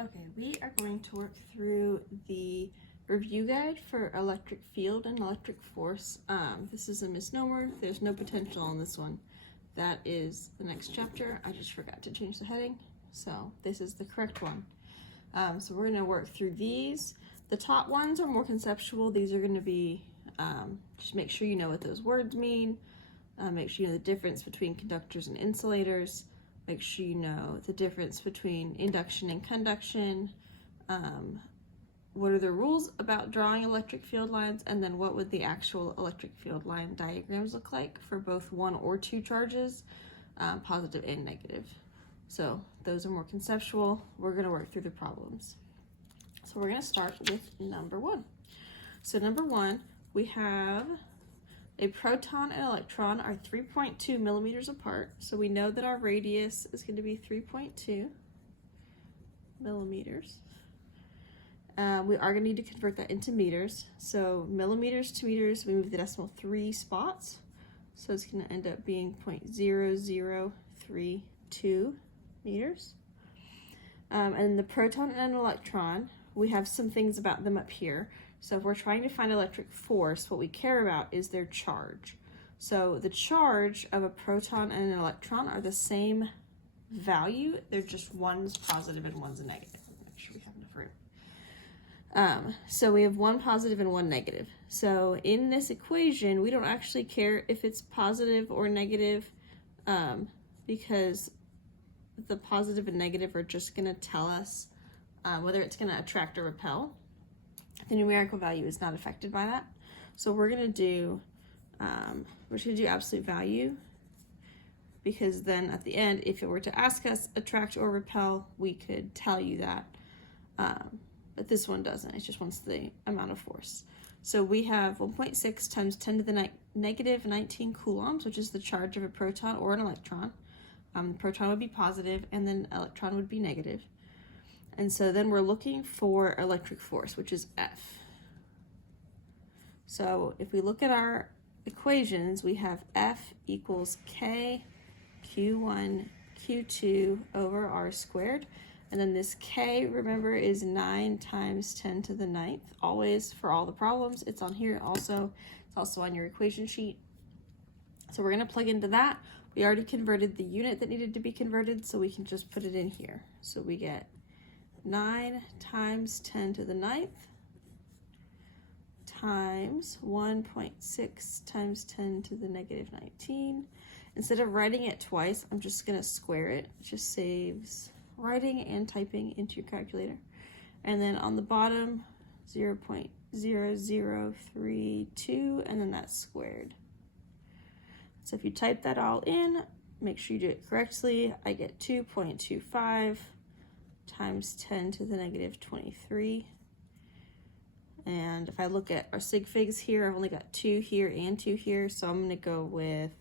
Okay, we are going to work through the review guide for electric field and electric force. This is a misnomer. There's no potential on this one. That is the next chapter. I just forgot to change the heading, so this is the correct one. So we're going to work through these. The top ones are more conceptual. These are going to be, just make sure you know what those words mean. Make sure you know the difference between conductors and insulators. Make sure you know the difference between induction and conduction. What are the rules about drawing electric field lines, and then what would the actual electric field line diagrams look like for both one or two charges, positive and negative. So those are more conceptual. We're going to work through the problems. So we're going to start with number one. So number one, we have a proton and electron are 3.2 millimeters apart. So we know that our radius is going to be 3.2 millimeters. We are going to need to convert that into meters. So millimeters to meters, we move the decimal 3 spots. So it's going to end up being 0.0032 meters. And the proton and electron, we have some things about them up here. So if we're trying to find electric force, what we care about is their charge. So the charge of a proton and an electron are the same value. They're just one's positive and one's a negative. Make sure we have enough room. So we have one positive and one negative. So in this equation, we don't actually care if it's positive or negative, because the positive and negative are just going to tell us whether it's going to attract or repel. The numerical value is not affected by that. So we're going to do absolute value, because then at the end, if it were to ask us attract or repel, we could tell you that. But this one doesn't. It just wants the amount of force. So we have 1.6 times 10 to the negative 19 coulombs, which is the charge of a proton or an electron. The proton would be positive, and then electron would be negative. And so then we're looking for electric force, which is F. So if we look at our equations, we have F equals K Q1 Q2 over R squared. And then this K, remember, is 9 times 10 to the 9th. Always, for all the problems, it's on here also. It's also on your equation sheet. So we're going to plug into that. We already converted the unit that needed to be converted, so we can just put it in here. So we get 9 times 10 to the 9th times 1.6 times 10 to the negative 19. Instead of writing it twice, I'm just going to square it. It just saves writing and typing into your calculator. And then on the bottom, 0.0032, and then that's squared. So if you type that all in, make sure you do it correctly. I get 2.25 times 10 to the negative 23. And if I look at our sig figs here, I've only got 2 here and 2 here, so I'm going to go with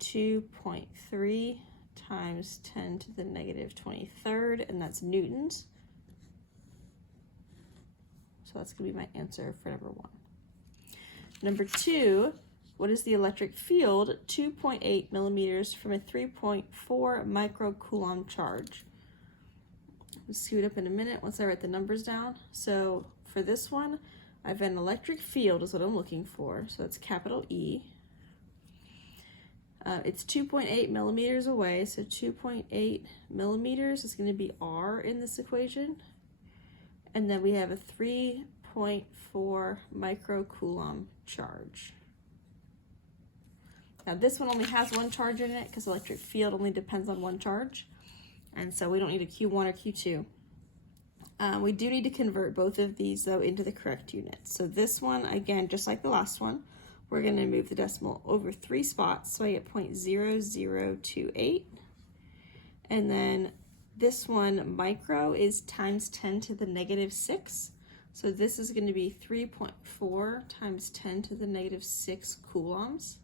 2.3 times 10 to the negative 23rd, and that's newtons. So that's going to be my answer for number 1. Number 2, what is the electric field? 2.8 millimeters from a 3.4 microcoulomb charge. We'll scoot up in a minute once I write the numbers down. So for this one, I have an electric field is what I'm looking for. So it's capital E. It's 2.8 millimeters away, so 2.8 millimeters is going to be R in this equation. And then we have a 3.4 microcoulomb charge. Now this one only has one charge in it because electric field only depends on one charge. And so we don't need a Q1 or Q2. We do need to convert both of these, though, into the correct units. So this one, again, just like the last one, we're going to move the decimal over 3 spots, so I get 0.0028. And then this one, micro, is times 10 to the negative 6. So this is going to be 3.4 times 10 to the negative 6 coulombs.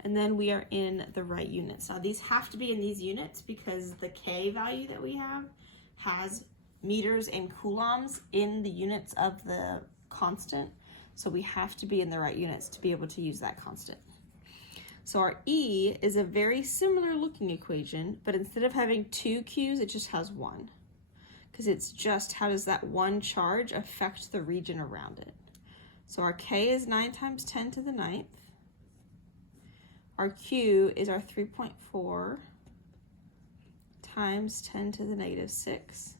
And then we are in the right units. Now these have to be in these units because the K value that we have has meters and coulombs in the units of the constant. So we have to be in the right units to be able to use that constant. So our E is a very similar looking equation, but instead of having 2 Q's, it just has 1. because it's just how does that one charge affect the region around it. So our K is 9 times 10 to the 9th. Our Q is our 3.4 times 10 to the negative 6.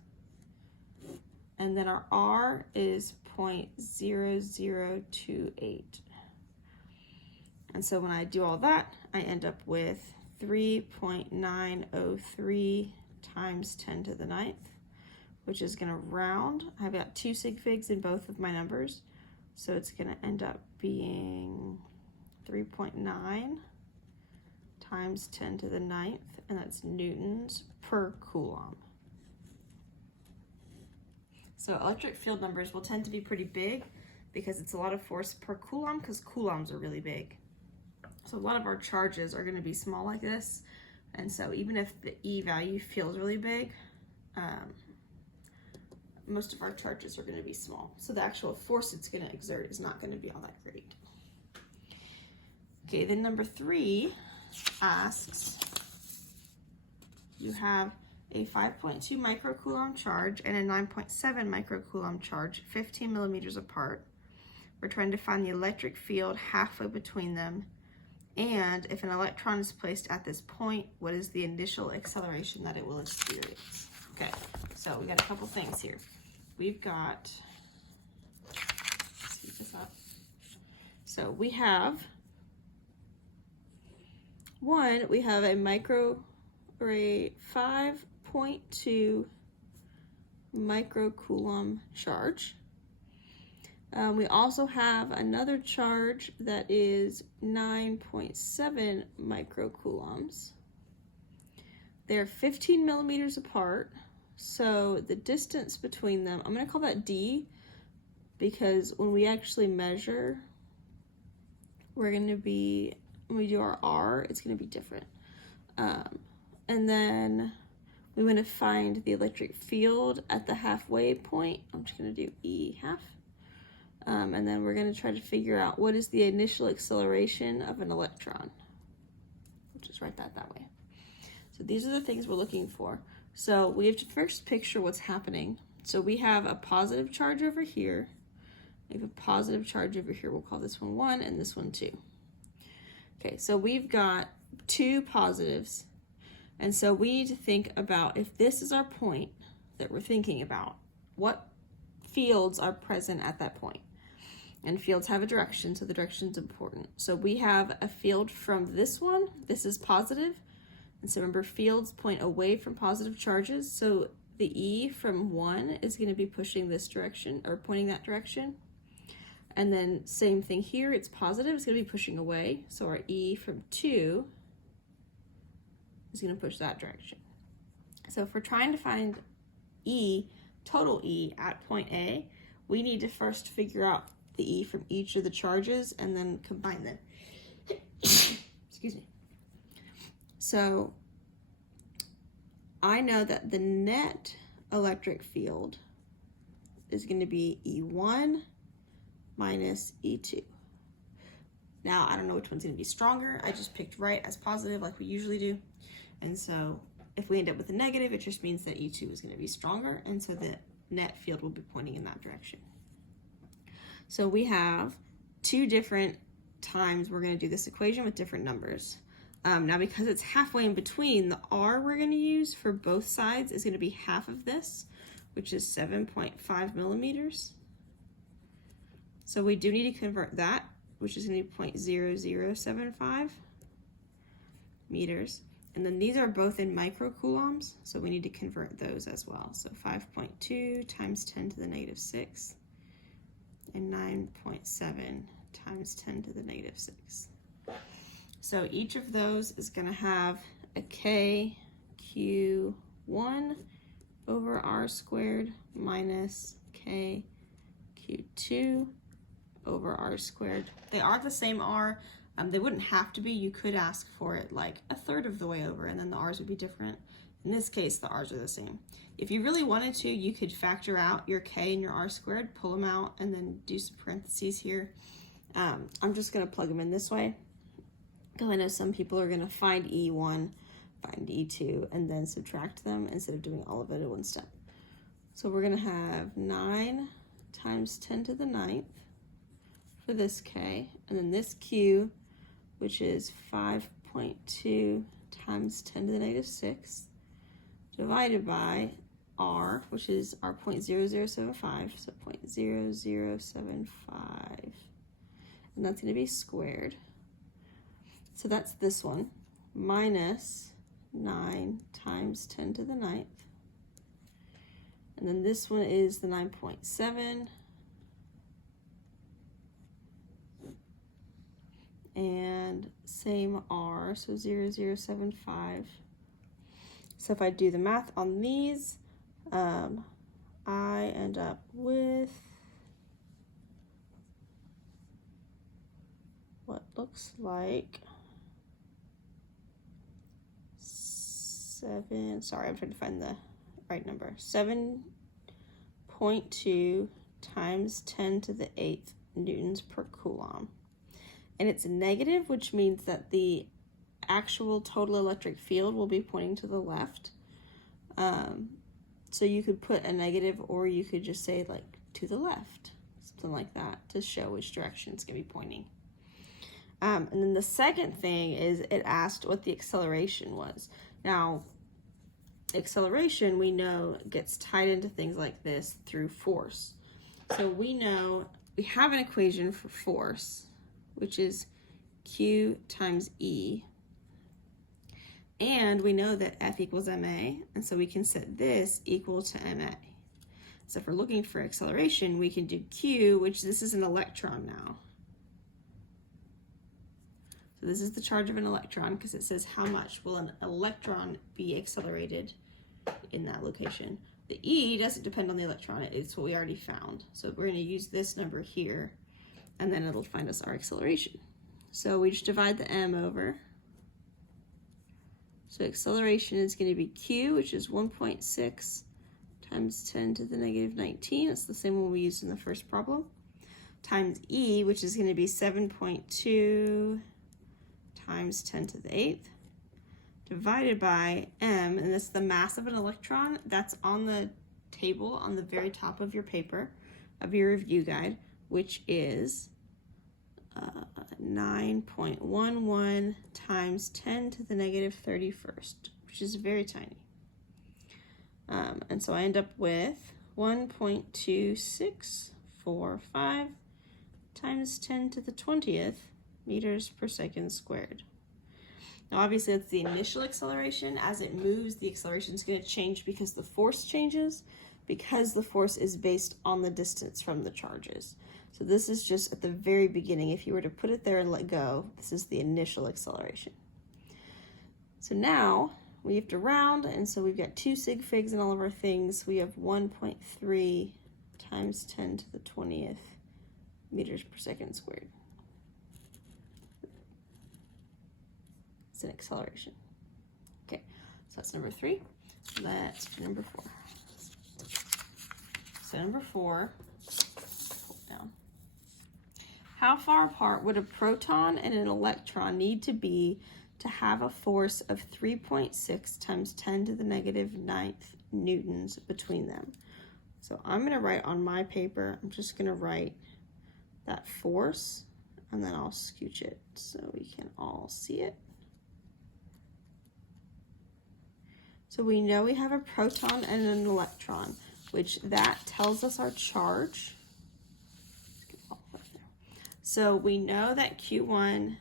And then our R is 0.0028. And so when I do all that, I end up with 3.903 times 10 to the 9th, which is going to round. I've got 2 sig figs in both of my numbers, so it's going to end up being 3.9 times 10 to the 9th, and that's newtons per coulomb. So electric field numbers will tend to be pretty big because it's a lot of force per coulomb, because coulombs are really big. So a lot of our charges are going to be small like this, and so even if the E value feels really big, most of our charges are going to be small. So the actual force it's going to exert is not going to be all that great. Okay, then number 3 asks, you have a 5.2 microcoulomb charge and a 9.7 microcoulomb charge, 15 millimeters apart. We're trying to find the electric field halfway between them, and if an electron is placed at this point, what is the initial acceleration that it will experience? Okay, so we got a couple things here. We've got, let's speed this up. So we have a 5.2 microcoulomb charge. We also have another charge that is 9.7 microcoulombs. They're 15 millimeters apart, so the distance between them, I'm going to call that D, because when we actually measure, when we do our R, it's going to be different. And then we want to find the electric field at the halfway point. I'm just going to do E half. And then we're going to try to figure out what is the initial acceleration of an electron. We'll just write that way. So these are the things we're looking for. So we have to first picture what's happening. So we have a positive charge over here. We have a positive charge over here. We'll call this one 1 and this one 2. Okay, so we've got 2 positives. And so we need to think about, if this is our point that we're thinking about, what fields are present at that point. And fields have a direction, so the direction is important. So we have a field from this one. This is positive. And so remember, fields point away from positive charges. So the E from 1 is going to be pushing this direction, or pointing that direction. And then same thing here, it's positive, it's going to be pushing away. So our E from 2 is going to push that direction. So if we're trying to find E, total E at point A, we need to first figure out the E from each of the charges and then combine them. Excuse me. So I know that the net electric field is going to be E1 minus E2. Now, I don't know which one's going to be stronger. I just picked right as positive like we usually do. And so if we end up with a negative, it just means that E2 is going to be stronger. And so the net field will be pointing in that direction. So we have 2 different times we're going to do this equation with different numbers. Now, because it's halfway in between, the R we're going to use for both sides is going to be half of this, which is 7.5 millimeters. So we do need to convert that, which is going to be 0.0075 meters. And then these are both in microcoulombs, so we need to convert those as well. So 5.2 times 10 to the negative 6 and 9.7 times 10 to the negative 6. So each of those is going to have a KQ1 over R squared minus KQ2 over R squared. They are the same R. They wouldn't have to be. You could ask for it like a third of the way over, and then the R's would be different. In this case, the R's are the same. If you really wanted to, you could factor out your K and your R squared, pull them out, and then do some parentheses here. I'm just going to plug them in this way, because I know some people are going to find E1, find E2, and then subtract them instead of doing all of it in one step. So we're going to have 9 times 10 to the 9th for this K, and then this Q, which is 5.2 times 10 to the negative 6, divided by R, which is our 0.0075, so 0.0075, and that's going to be squared. So that's this one, minus 9 times 10 to the 9th. And then this one is the 9.7. And same R, so 0.0075. So if I do the math on these, I end up with what looks like 7, sorry, I'm trying to find the right number, 7.2 times 10 to the 8th newtons per coulomb. And it's negative, which means that the actual total electric field will be pointing to the left. So you could put a negative, or you could just say like to the left, something like that, to show which direction it's going to be pointing. And then the second thing is it asked what the acceleration was. Now, acceleration, we know, gets tied into things like this through force. So we know we have an equation for force, which is Q times E. And we know that F equals ma, and so we can set this equal to ma. So if we're looking for acceleration, we can do Q, which this is an electron now. So this is the charge of an electron, because it says how much will an electron be accelerated in that location. The E doesn't depend on the electron, it's what we already found. So we're going to use this number here, and then it'll find us our acceleration. So we just divide the m over. So acceleration is going to be Q, which is 1.6 times 10 to the negative 19. That's the same one we used in the first problem. Times E, which is going to be 7.2 times 10 to the 8th. Divided by m, and that's the mass of an electron. That's on the table on the very top of your paper, of your review guide, which is 9.11 times 10 to the negative 31st, which is very tiny. And so I end up with 1.2645 times 10 to the 20th meters per second squared. Now obviously that's the initial acceleration. As it moves, the acceleration is going to change because the force changes, because the force is based on the distance from the charges. So this is just at the very beginning. If you were to put it there and let go, this is the initial acceleration. So now we have to round, and so we've got 2 sig figs in all of our things. We have 1.3 times 10 to the 20th meters per second squared. It's an acceleration. Okay, so that's number 3. Let's do number 4. So number 4, pull it down. How far apart would a proton and an electron need to be to have a force of 3.6 times 10 to the negative 9th newtons between them? So I'm going to write on my paper, I'm just going to write that force, and then I'll scooch it so we can all see it. So we know we have a proton and an electron, which that tells us our charge. So we know that Q1,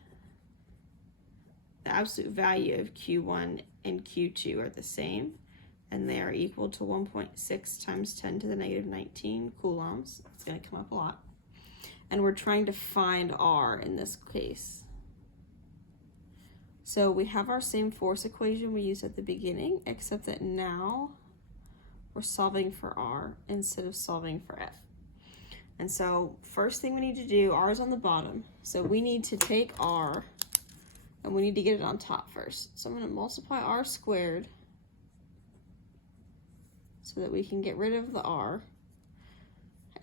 the absolute value of Q1 and Q2 are the same, and they are equal to 1.6 times 10 to the negative 19 coulombs. It's going to come up a lot. And we're trying to find R in this case. So we have our same force equation we used at the beginning, except that now we're solving for R instead of solving for F. And so first thing we need to do, R is on the bottom, so we need to take R and we need to get it on top first. So I'm going to multiply R squared so that we can get rid of the R.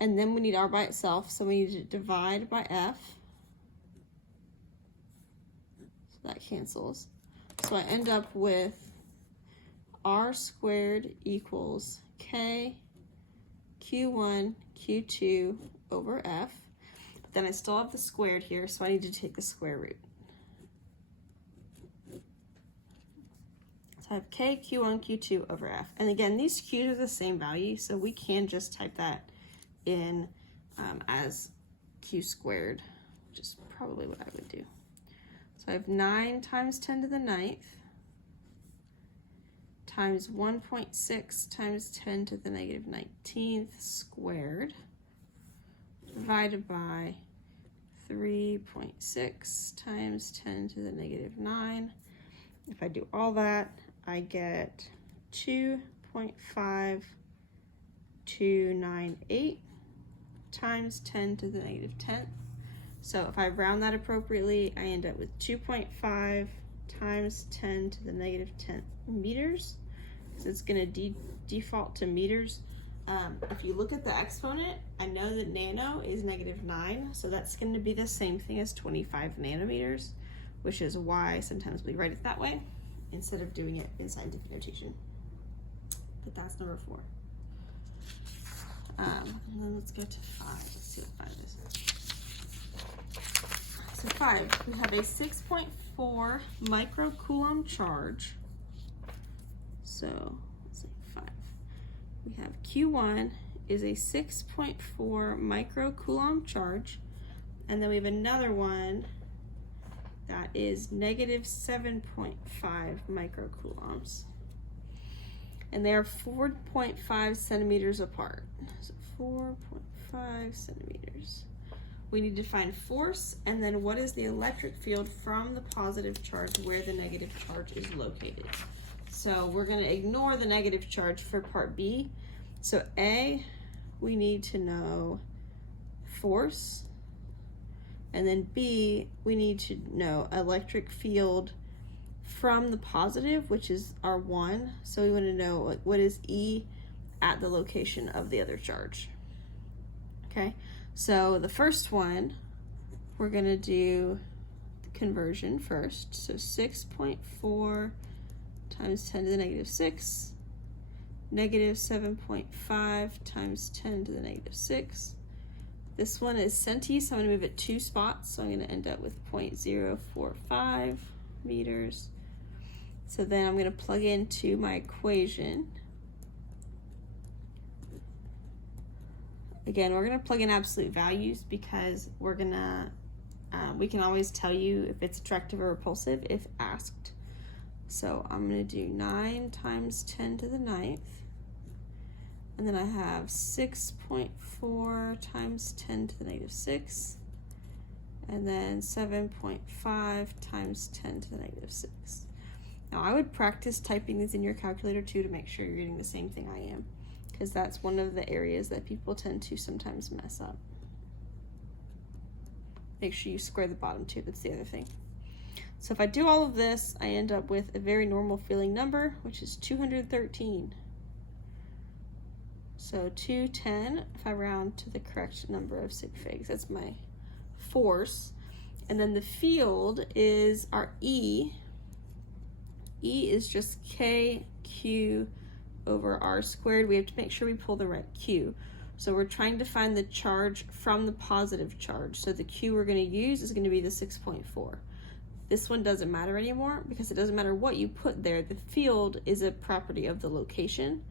And then we need R by itself, so we need to divide by F. So that cancels. So I end up with R squared equals K Q1, Q2 over F. But then I still have the squared here, so I need to take the square root. So I have K, Q1, Q2 over F. And again, these Q's are the same value, so we can just type that in as Q squared, which is probably what I would do. So I have 9 times 10 to the 9th times 1.6 times 10 to the negative 19th squared divided by 3.6 times 10 to the negative 9. If I do all that, I get 2.5298 times 10 to the negative 10th. So if I round that appropriately, I end up with 2.5 times 10 to the negative 10 meters, because it's going to default to meters. If you look at the exponent, I know that nano is -9, so that's going to be the same thing as 25 nanometers, which is why sometimes we write it that way instead of doing it in scientific notation. But that's number 4. And then let's go to 5. Let's see what 5 is. So 5, we have a 6.4 microcoulomb charge. So let's see, 5. We have Q1 is a 6.4 microcoulomb charge, and then we have another one that is -7.5 microcoulombs. And they are 4.5 centimeters apart. So 4.5 centimeters. We need to find force, and then what is the electric field from the positive charge where the negative charge is located. So we're going to ignore the negative charge for part B. So A, we need to know force, and then B, we need to know electric field from the positive, which is our 1. So we want to know what is E at the location of the other charge. Okay, so the first one, we're going to do the conversion first. So 6.4 times 10 to the negative 6, -7.5 times 10 to the negative 6. This one is centi, so I'm going to move it 2 spots. So I'm going to end up with 0.045 meters. So then I'm going to plug into my equation. Again, we're going to plug in absolute values because we're going to, we can always tell you if it's attractive or repulsive if asked. So I'm going to do 9 times 10 to the 9th. And then I have 6.4 times 10 to the negative 6. And then 7.5 times 10 to the negative 6. Now I would practice typing these in your calculator too to make sure you're getting the same thing I am, because that's one of the areas that people tend to sometimes mess up. Make sure you square the bottom too, that's the other thing. So if I do all of this, I end up with a very normal feeling number, which is 213. So 210, if I round to the correct number of sig figs, that's my force. And then the field is our E. E is just KQ over R squared. We have to make sure we pull the right Q. So we're trying to find the charge from the positive charge. So the Q we're going to use is going to be the 6.4. This one doesn't matter anymore because it doesn't matter what you put there. The field is a property of the location,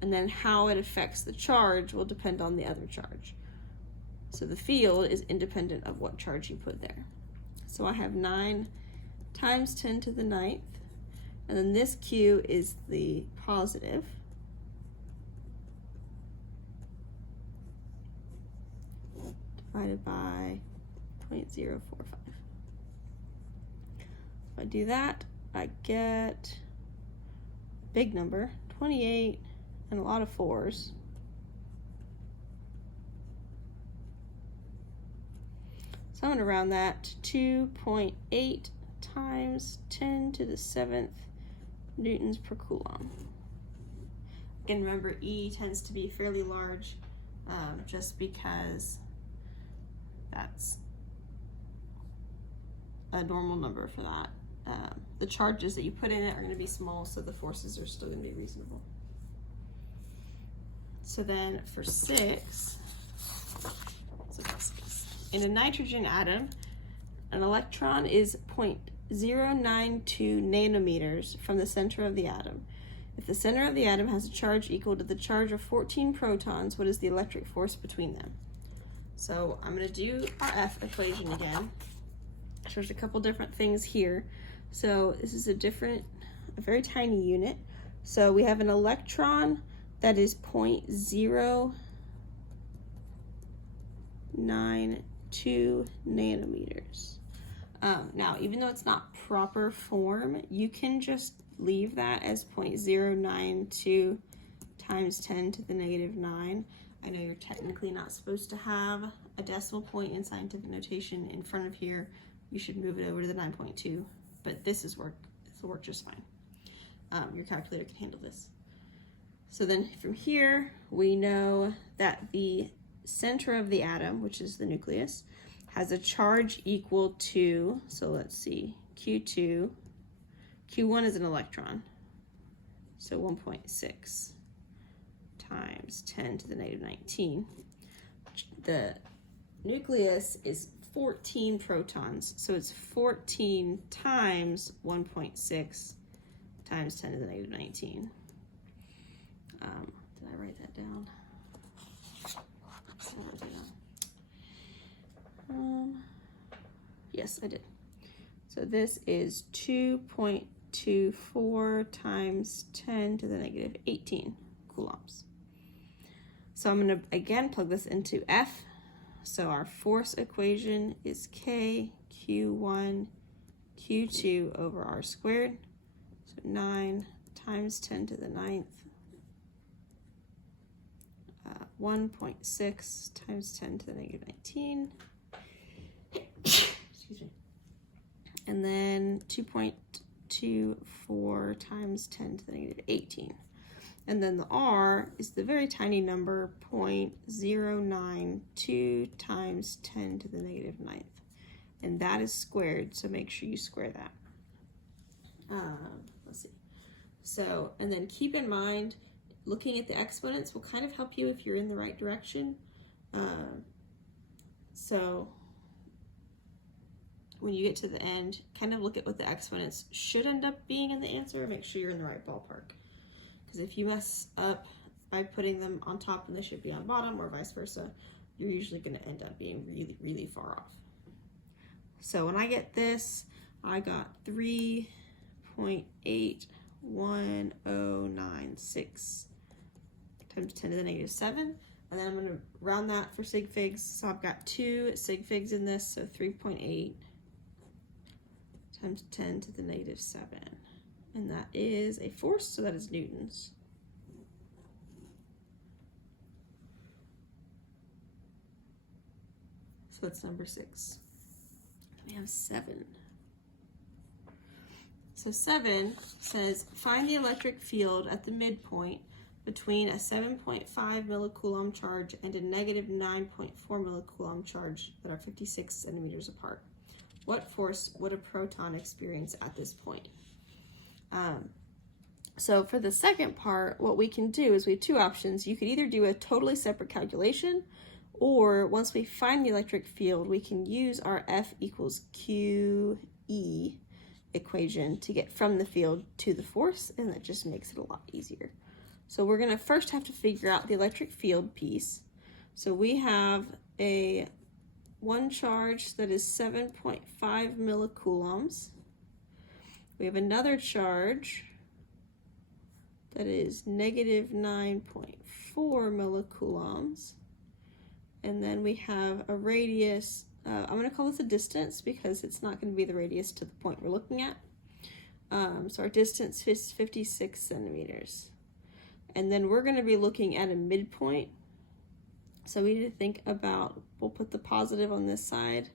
and then how it affects the charge will depend on the other charge. So the field is independent of what charge you put there. So I have 9 times 10 to the 9th, and then this Q is the positive. Divided by 0.045. If I do that, I get a big number, 28, and a lot of 4s. So I'm going to round that to 2.8 times 10 to the 7th newtons per coulomb. Again, remember E tends to be fairly large just because that's a normal number for that. The charges that you put in it are going to be small, so the forces are still going to be reasonable. So then for 6, in a nitrogen atom, an electron is 0.092 nanometers from the center of the atom. If the center of the atom has a charge equal to the charge of 14 protons, what is the electric force between them? So I'm going to do our F equation again. There's a couple different things here. So this is a very tiny unit. So we have an electron that is 0.092 nanometers. Now, even though it's not proper form, you can just leave that as 0.092 times 10 to the negative 9. I know you're technically not supposed to have a decimal point in scientific notation in front of here. You should move it over to the 9.2, but this will work just fine. Your calculator can handle this. So then from here, we know that the center of the atom, which is the nucleus, has a charge equal to, so let's see, Q2. Q1 is an electron, so 1.6 times 10 to the negative 19. The nucleus is 14 protons, so it's 14 times 1.6 times 10 to the negative 19. Did I write that down? Yes, I did. So this is 2.24 times 10 to the negative 18 coulombs. So I'm going to again plug this into F. So our force equation is K Q1 Q2 over R squared. So 9 times 10 to the 9th. 1.6 times 10 to the negative 19. Excuse me. And then 2.24 times 10 to the negative 18. And then the R is the very tiny number, 0.092 times 10 to the negative 9th. And that is squared, so make sure you square that. Let's see. So, and then keep in mind, looking at the exponents will kind of help you if you're in the right direction. So when you get to the end, kind of look at what the exponents should end up being in the answer and make sure you're in the right ballpark. Because if you mess up by putting them on top and they should be on bottom or vice versa, you're usually going to end up being really, really far off. So when I get this, I got 3.81096 times 10 to the negative 7. And then I'm going to round that for sig figs. So I've got 2 sig figs in this, so 3.8 times 10 to the negative 7. And that is a force, so that is newtons. So that's number 6. We have 7. So 7 says, find the electric field at the midpoint between a 7.5 millicoulomb charge and a negative 9.4 millicoulomb charge that are 56 centimeters apart. What force would a proton experience at this point? So for the second part, what we can do is we have 2 options. You could either do a totally separate calculation, or once we find the electric field, we can use our F equals QE equation to get from the field to the force, and that just makes it a lot easier. So we're going to first have to figure out the electric field piece. So we have one charge that is 7.5 millicoulombs. We have another charge that is negative 9.4 millicoulombs. And then we have a radius, I'm going to call this a distance because it's not going to be the radius to the point we're looking at. So our distance is 56 centimeters. And then we're going to be looking at a midpoint. So we need to think about, we'll put the positive on this side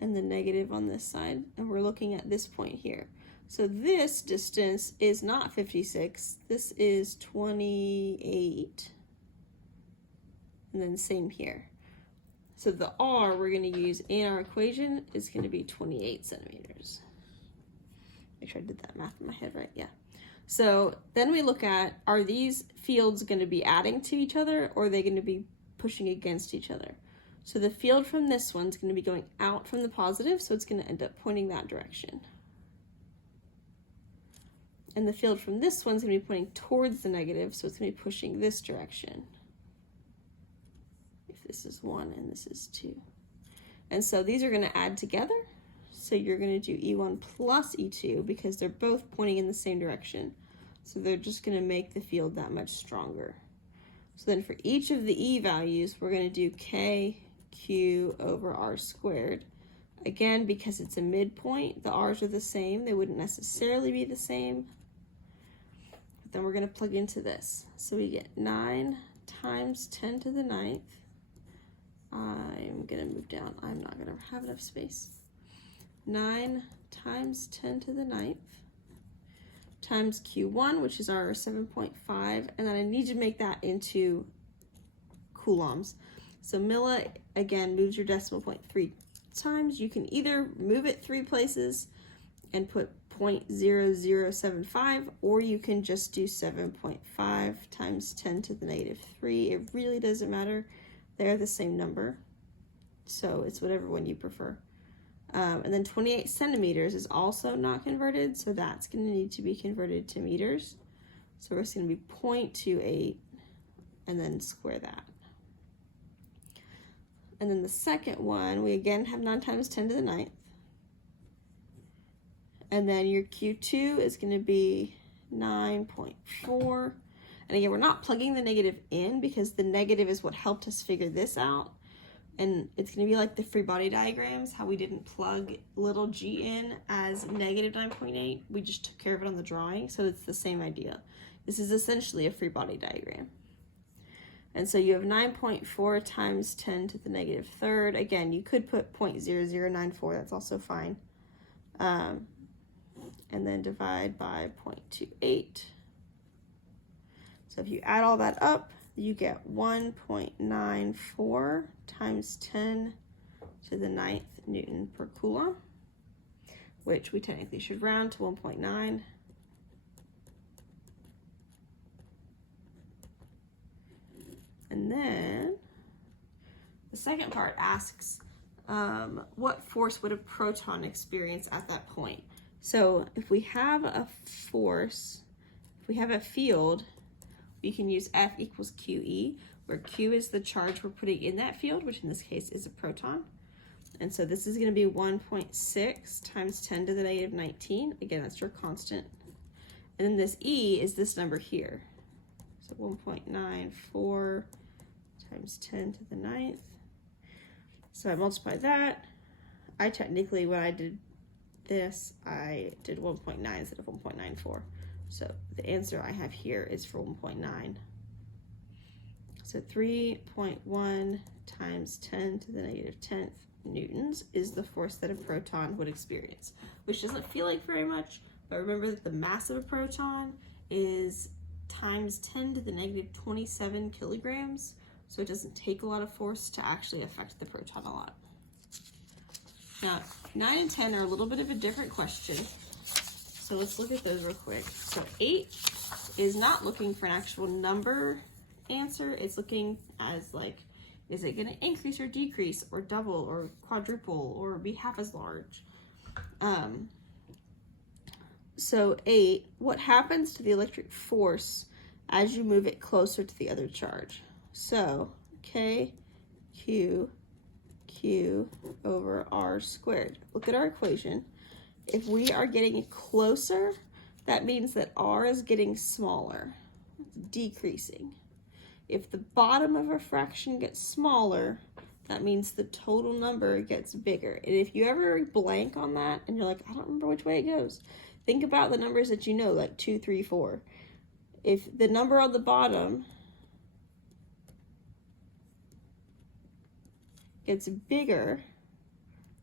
and the negative on this side. And we're looking at this point here. So this distance is not 56, this is 28. And then same here. So the R we're going to use in our equation is going to be 28 centimeters. Make sure I did that math in my head right, yeah. So then we look at, are these fields going to be adding to each other, or are they going to be pushing against each other? So the field from this one's going to be going out from the positive, so it's going to end up pointing that direction. And the field from this one's going to be pointing towards the negative, so it's going to be pushing this direction. If this is 1 and this is 2. And so these are going to add together. So you're going to do E1 plus E2 because they're both pointing in the same direction. So they're just going to make the field that much stronger. So then for each of the E values, we're going to do KQ over R squared. Again, because it's a midpoint, the R's are the same. They wouldn't necessarily be the same. But then we're going to plug into this. So we get 9 times 10 to the 9th. I'm going to move down. I'm not going to have enough space. 9 times 10 to the 9th times Q1, which is our 7.5, and then I need to make that into coulombs. So milli, again, moves your decimal point 3 times. You can either move it 3 places and put 0.0075, or you can just do 7.5 times 10 to the negative 3. It really doesn't matter. They're the same number, so it's whatever one you prefer. And then 28 centimeters is also not converted, so that's going to need to be converted to meters. So it's going to be 0.28 and then square that. And then the second one, we again have 9 times 10 to the 9th. And then your Q2 is going to be 9.4. And again, we're not plugging the negative in because the negative is what helped us figure this out. And it's going to be like the free body diagrams, how we didn't plug little g in as negative 9.8. We just took care of it on the drawing, so it's the same idea. This is essentially a free body diagram. And so you have 9.4 times 10 to the negative third. Again, you could put 0.0094, that's also fine. And then divide by 0.28. So if you add all that up, you get 1.94 times 10 to the 9th Newton per Coulomb, which we technically should round to 1.9. And then the second part asks, what force would a proton experience at that point? So if we have a force, if we have a field, we can use F equals QE, where Q is the charge we're putting in that field, which in this case is a proton. And so this is going to be 1.6 times 10 to the negative 19. Again, that's your constant. And then this E is this number here. So 1.94 times 10 to the 9th. So I multiply that. I technically, when I did this, I did 1.9 instead of 1.94. So the answer I have here is for 1.9. So 3.1 times 10 to the negative 10th newtons is the force that a proton would experience, which doesn't feel like very much, but remember that the mass of a proton is times 10 to the negative 27 kilograms, so it doesn't take a lot of force to actually affect the proton a lot. Now, 9 and 10 are a little bit of a different question. So let's look at those real quick. So 8 is not looking for an actual number answer. It's looking as like, is it going to increase or decrease or double or quadruple or be half as large? So 8, what happens to the electric force as you move it closer to the other charge? So K, Q, Q over R squared. Look at our equation. If we are getting closer, that means that R is getting smaller, it's decreasing. If the bottom of a fraction gets smaller, that means the total number gets bigger. And if you ever blank on that and you're like, I don't remember which way it goes, think about the numbers that you know, like 2, 3, 4. If the number on the bottom gets bigger,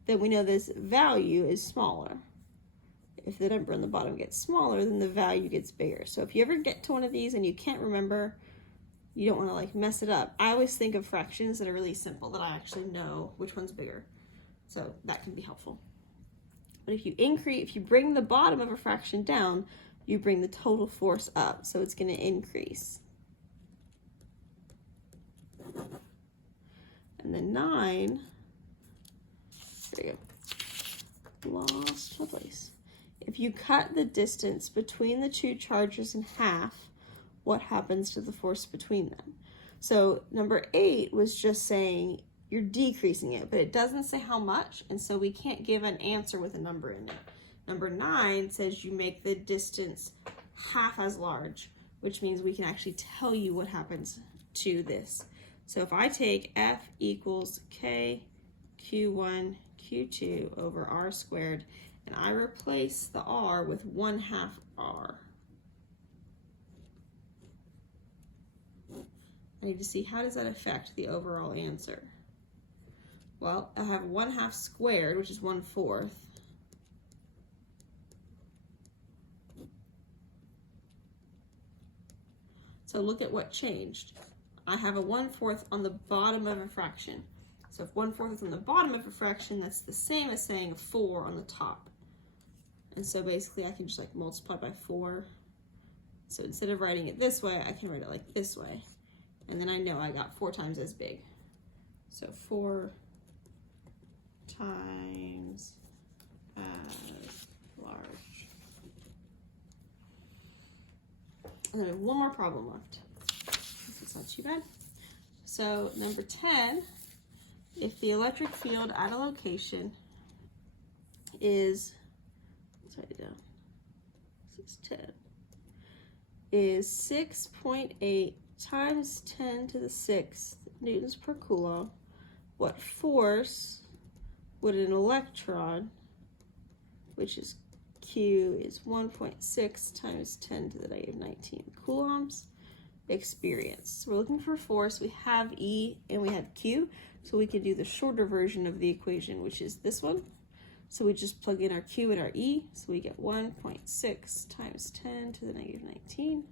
then we know this value is smaller. If the number on the bottom gets smaller, then the value gets bigger. So if you ever get to one of these and you can't remember, you don't want to like mess it up. I always think of fractions that are really simple that I actually know which one's bigger. So that can be helpful. But if you bring the bottom of a fraction down, you bring the total force up, so it's going to increase. And then 9, there you go, lost my place. If you cut the distance between the two charges in half, what happens to the force between them? So number 8 was just saying you're decreasing it, but it doesn't say how much, and so we can't give an answer with a number in it. Number 9 says you make the distance half as large, which means we can actually tell you what happens to this. So if I take F equals K Q1 Q2 over R squared, and I replace the R with 1/2 R. I need to see how does that affect the overall answer. Well, I have 1/2 squared, which is 1/4. So look at what changed. I have a 1/4 on the bottom of a fraction. So if 1/4 is on the bottom of a fraction, that's the same as saying 4 on the top. And so basically I can just like multiply by 4. So instead of writing it this way, I can write it like this way. And then I know I got 4 times as big. So 4 times as large. And then we have one more problem left. It's not too bad. So number 10, if the electric field at a location is, let's write it down, this is 10, is 6.8 times 10 to the 6th newtons per coulomb, what force would an electron, which is Q is 1.6 times 10 to the negative 19 coulombs, experience? So we're looking for force. We have E and we have Q, so we can do the shorter version of the equation, which is this one. So we just plug in our Q and our E, so we get 1.6 times 10 to the negative 19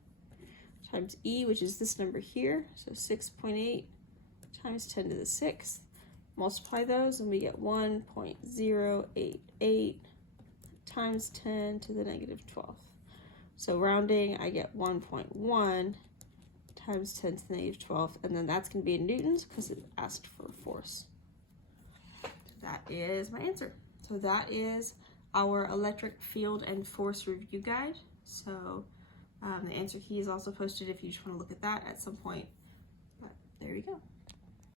times E, which is this number here, so 6.8 times 10 to the 6th. Multiply those and we get 1.088 times 10 to the negative 12th. So rounding, I get 1.1 times 10 to the negative 12th, and then that's going to be in newtons because it asked for force. That is my answer. So that is our electric field and force review guide. So the answer key is also posted if you just want to look at that at some point. But there you go.